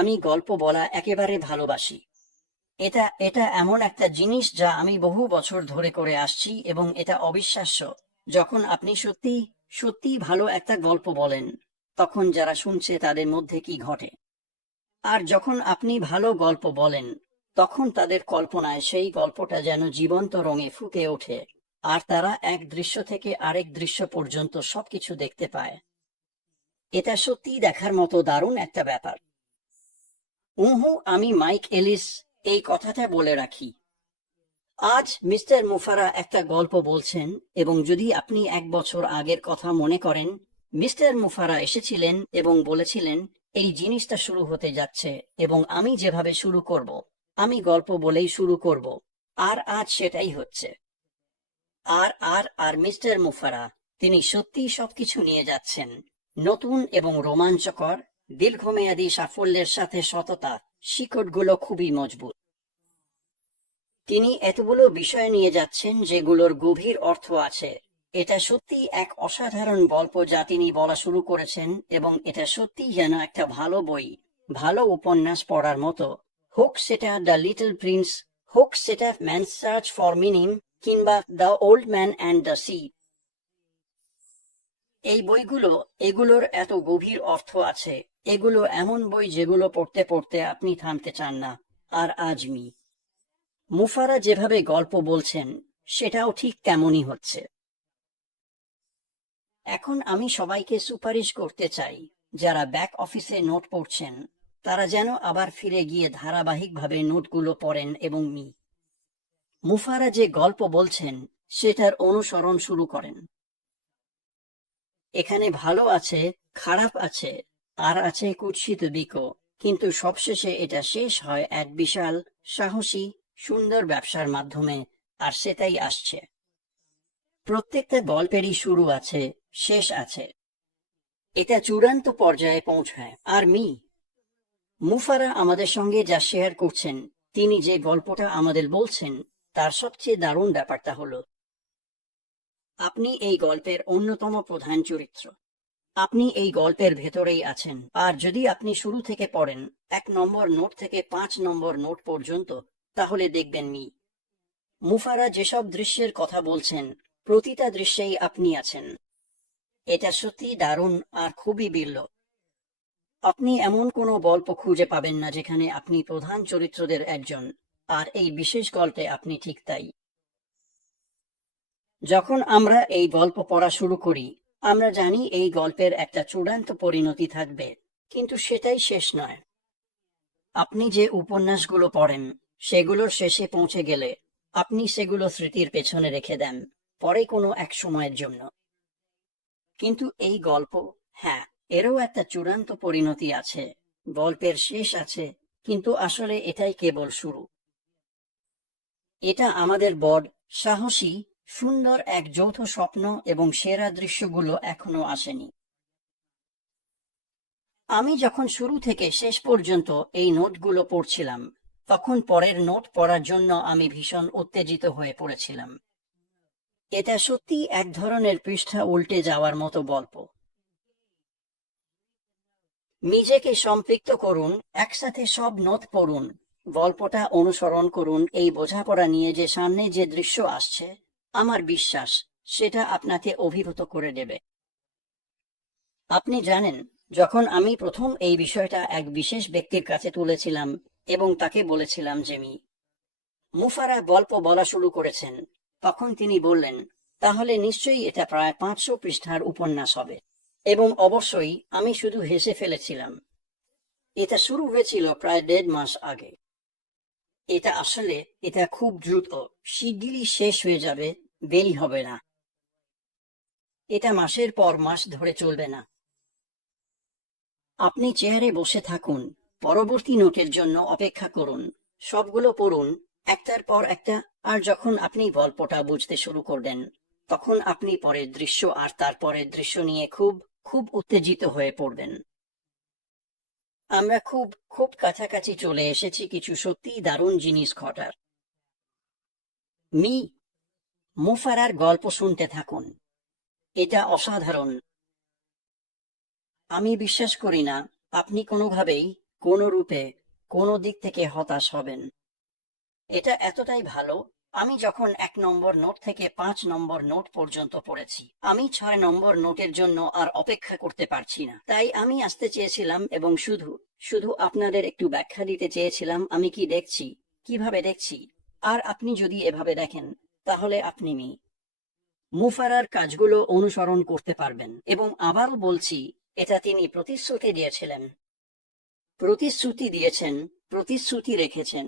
আমি গল্প বলা একেবারে ভালোবাসি। এটা এটা এমন একটা জিনিস যা আমি বহু বছর ধরে করে আসছি এবং এটা অবিশ্বাস্য। যখন আপনি সত্যি সত্যি ভালো একটা গল্প বলেন, তখন যারা শুনছে তাদের মধ্যে কি ঘটে। আর যখন আপনি ভালো গল্প বলেন, তখন তাদের কল্পনায় সেই গল্পটা যেন জীবন্ত রঙে ফুটে ওঠে, আর তারা এক দৃশ্য থেকে আরেক দৃশ্য পর্যন্ত সবকিছু দেখতে পায়। এটা সত্যি দেখার মতো দারুণ একটা ব্যাপার। আমি মাইক এলিস। এই কথাটা বলে রাখি, আজ মিস্টার মুফারা একটা গল্প বলছেন, এবং যদি আপনি 1 বছর আগের কথা মনে করেন, মিস্টার মুফারা এসেছিলেন এবং বলেছিলেন এই জিনিসটা শুরু হতে যাচ্ছে এবং আমি যেভাবে শুরু করব, আমি গল্প বলেই শুরু করব। আর আজ সেটাই হচ্ছে। আর আর আর মিস্টার মুফারা, তিনি সত্যিই সবকিছু নিয়ে যাচ্ছেন, নতুন এবং রোমাঞ্চকর, দীর্ঘমেয়াদী সাফল্যের সাথে সততা, শিকড়গুলো খুবই মজবুত। তিনি এতগুলো বিষয় নিয়ে যাচ্ছেন যেগুলোর গভীর অর্থ আছে। এটা সত্যি এক অসাধারণ গল্প যা তিনি বলা শুরু করেছেন, এবং এটা সত্যি যেন একটা ভালো বই, ভালো উপন্যাস পড়ার মতো। হোক সেটা দ্য লিটল প্রিন্স, হোক সেটা ম্যানস সার্চ ফর মিনিং, কিংবা the old man and the sea. এই বইগুলো, এগুলোর এত গভীর অর্থ আছে। এগুলো এমন বই যেগুলো পড়তে পড়তে আপনি থামতে চান না। আর আজ মুফারা যেভাবে গল্প বলছেন, সেটাও ঠিক তেমনই হচ্ছে। এখন আমি সবাইকে সুপারিশ করতে চাই, যারা ব্যাক অফিসে নোট পড়ছেন, তারা যেন আবার ফিরে গিয়ে ধারাবাহিকভাবে নোটগুলো পড়েন এবং মুফারা যে গল্প বলছেন সেটার অনুসরণ শুরু করেন। এখানে ভালো আছে, খারাপ আছে, আর আছে কুৎসিত দিকও, কিন্তু সবশেষে এটা শেষ হয় এক বিশাল, সাহসী, সুন্দর ব্যবসার মাধ্যমে, আর সেটাই আসছে। প্রত্যেকটা গল্পেরই শুরু আছে, শেষ আছে। এটা চূড়ান্ত পর্যায়ে পৌঁছায়। আর মুফারা আমাদের সঙ্গে যা শেয়ার করছেন, তিনি যে গল্পটা আমাদের বলছেন, তার সবচেয়ে দারুণ ব্যাপারটা হলো আপনি এই গল্পের অন্যতম প্রধান চরিত্র। আপনি এই গল্পের ভেতরেই আছেন। আর যদি আপনি শুরু থেকে পড়েন, 1 নম্বর নোট থেকে 5 নম্বর নোট পর্যন্ত, তাহলে দেখবেন মুফারা যেসব দৃশ্যের কথা বলছেন, প্রতিটা দৃশ্যেই আপনি আছেন। এটা সত্যি দারুণ আর খুবই বিরল। আপনি এমন কোনো গল্প খুঁজে পাবেন না যেখানে আপনি প্রধান চরিত্রদের একজন, আর এই বিশেষ গল্পে আপনি ঠিক তাই। যখন আমরা এই গল্প পড়া শুরু করি, আমরা জানি এই গল্পের একটা চূড়ান্ত পরিণতি থাকবে, কিন্তু সেটাই শেষ নয়। আপনি যে উপন্যাসগুলো পড়েন, সেগুলোর শেষে পৌঁছে গেলে আপনি সেগুলো স্মৃতির পেছনে রেখে দেন, পরে কোনো এক সময়ের জন্য। কিন্তু এই গল্প, হ্যাঁ, এরও একটা চূড়ান্ত পরিণতি আছে। গল্পের শেষ আছে, কিন্তু আসলে এটাই কেবল শুরু। এটা আমাদের বড়, সাহসী, সুন্দর এক যৌথ স্বপ্ন, এবং সেরা দৃশ্যগুলো এখনো আসেনি। আমি যখন শুরু থেকে শেষ পর্যন্ত এই নোটগুলো পড়ছিলাম, তখন পরের নোট পড়ার জন্য আমি ভীষণ উত্তেজিত হয়ে পড়েছিলাম। এটা সত্যি এক ধরনের পৃষ্ঠা উল্টে যাওয়ার মতো গল্প। নিজেকে সম্পৃক্ত করুন, একসাথে সব নোট পড়ুন, গল্পটা অনুসরণ করুন, এই বোঝাপড়া নিয়ে যে সামনে যে দৃশ্য আসছে, আমার বিশ্বাস সেটা আপনাকে অভিভূত করে দেবে। আপনি জানেন, যখন আমি প্রথম এই বিষয়টা এক বিশেষ ব্যক্তির কাছে তুলেছিলাম এবং তাকে বলেছিলাম যে মুফারা গল্প বলা শুরু করেছেন, তখন তিনি বললেন, তাহলে নিশ্চয়ই এটা প্রায় 500 পৃষ্ঠার উপন্যাস হবে। এবং অবশ্যই আমি শুধু হেসে ফেলেছিলাম। এটা শুরু হয়েছিল প্রায় 1.5 মাস আগে। এটা খুব দ্রুত, শিগগিরই শেষ হয়ে যাবে, দেরি হবে না। এটা মাসের পর মাস ধরে চলবে না। আপনি চেয়ারে বসে থাকুন, পরবর্তী নোটের জন্য অপেক্ষা করুন, সবগুলো পড়ুন, একটার পর একটা, আর যখন আপনি গল্পটা বুঝতে শুরু করবেন, তখন আপনি পরের দৃশ্য আর তারপরের দৃশ্য নিয়ে খুব খুব উত্তেজিত হয়ে পড়বেন। আমরা খুব খুব কাছাকাছি চলে এসেছি কিছু সত্যিই দারুণ জিনিস ঘটার। মুফারার গল্প শুনতে থাকুন। এটা অসাধারণ। আমি বিশ্বাস করি না আপনি কোনোভাবেই কোনো রূপে কোনো দিক থেকে হতাশ হবেন। এটা এতটাই ভালো, আমি যখন 1 নম্বর নোট থেকে 5 নম্বর নোট পর্যন্ত পড়েছি, আমি 6 নম্বর নোটের জন্য আর অপেক্ষা করতে পারছি না। তাই আমি আসতে চেয়েছিলাম এবং শুধু শুধু আপনাদের একটু ব্যাখ্যা দিতে চেয়েছিলাম আমি কি দেখছি, কিভাবে দেখছি। আর আপনি যদি এভাবে দেখেন, তাহলে আপনি মুফারার কাজগুলো অনুসরণ করতে পারবেন। এবং আবারও বলছি, এটা তিনি প্রতিশ্রুতি দিয়েছিলেন, প্রতিশ্রুতি দিয়েছেন, প্রতিশ্রুতি রেখেছেন।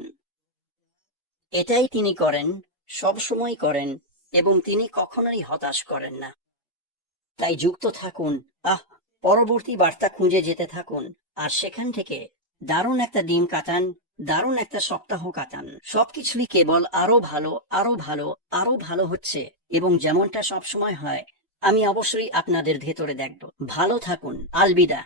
এটাই তিনি করেন, সব সময় করেন, এবং তিনি কখনোই হতাশ করেন না। তাই যুক্ত থাকুন, পরবর্তী বার্তা খুঁজে যেতে থাকুন, আর সেখান থেকে দারুণ একটা দিন কাটান, দারুণ একটা সপ্তাহ কাটান। সবকিছুই কেবল আরো ভালো, আরো ভালো, আরো ভালো হচ্ছে, এবং যেমনটা সব সময় হয়, আমি অবশ্যই আপনাদের ভেতরে দেখব। ভালো থাকুন, আলবিদা।